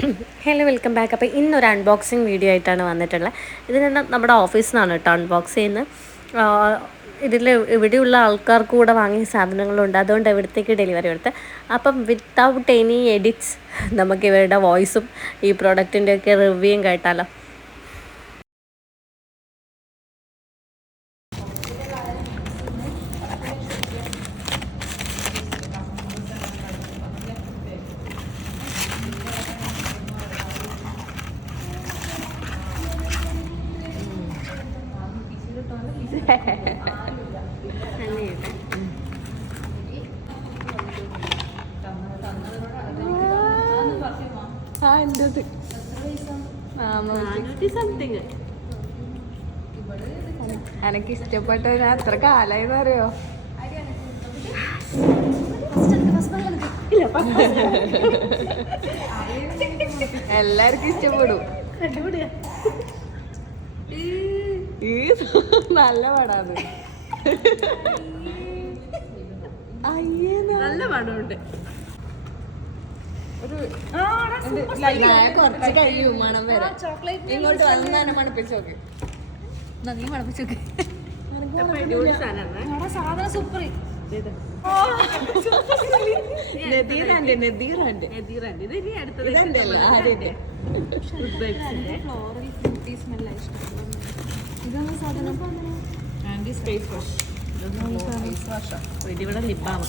Hello welcome back. അപ്പോൾ ഇന്നൊരു unboxing video ആയിട്ടാണ് വന്നിട്ടുള്ളത്. ഇതിന് നമ്മുടെ ഓഫീസിൽ നിന്നാണ് കേട്ടോ അൺബോക്സ് ചെയ്യുന്നത്. ഇതിൽ ഇവിടെയുള്ള ആൾക്കാർക്ക് കൂടെ വാങ്ങിയ സാധനങ്ങളുണ്ട്, അതുകൊണ്ട് ഇവിടത്തേക്ക് ഡെലിവറി കൊടുത്ത്. അപ്പം വിത്തൗട്ട് എനി എഡിറ്റ്സ് നമുക്ക് ഇവരുടെ വോയിസും ഈ പ്രോഡക്റ്റിൻ്റെയൊക്കെ റിവ്യൂയും കേട്ടാലോ. എനിക്ക് ഇഷ്ടപ്പെട്ട അത്ര കാലായിന്ന് അറിയോ. എല്ലാവർക്കും ഇഷ്ടപ്പെടും. നല്ല പടാത്. നല്ല പടമുണ്ട്. കുറച്ച് കഴിയും മണം വരാം. ഇങ്ങോട്ട് വന്നാണ് മണപ്പിച്ച് നോക്ക്. നീ മണപ്പിച്ച് നോക്ക്. സാധനം സൂപ്പർ. ഇവിടെ ലിബാമ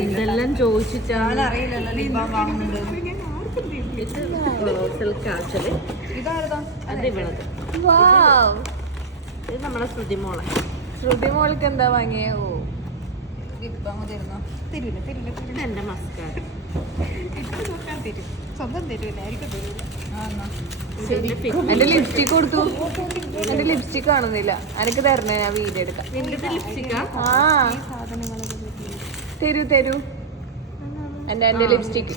എന്തെല്ലാം ചോദിച്ചിട്ടാണ് അറിയില്ലല്ലോ. ലിബാം വാങ്ങുന്നുണ്ട്. ഇത് നമ്മളെ ശ്രുതിമോൾക്ക് എന്താ വാങ്ങിയേ? ഓ എന്റെ മസ്കാര സ്വന്തം എന്റെ ലിപ്സ്റ്റിക് കൊടുത്തു. എന്റെ ലിപ്സ്റ്റിക് കാണുന്നില്ല. എനിക്ക് തരണേ, ഞാൻ വീഡിയോ എടുക്കാം. തരൂ തരൂ. എന്റെ ലിപ്സ്റ്റിക്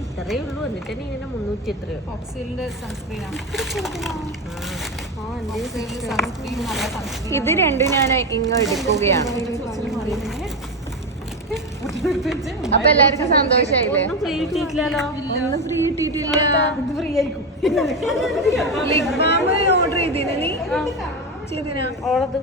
ഇത്രയേ ഉള്ളൂ. എന്നിട്ട് തന്നെ ഇതിന് 300 എത്രയോ. ഇത് രണ്ടും ഞാൻ ഇങ്ങ് എടുക്കുകയാണ്. അപ്പൊ എല്ലാവർക്കും സന്തോഷായില്ലേ? ഒന്നും ഫ്രീ കിട്ടിയിട്ടില്ലല്ലോ. ലിപ് ബാം ഓർഡർ ചെയ്തിന് നീ? ഓളത്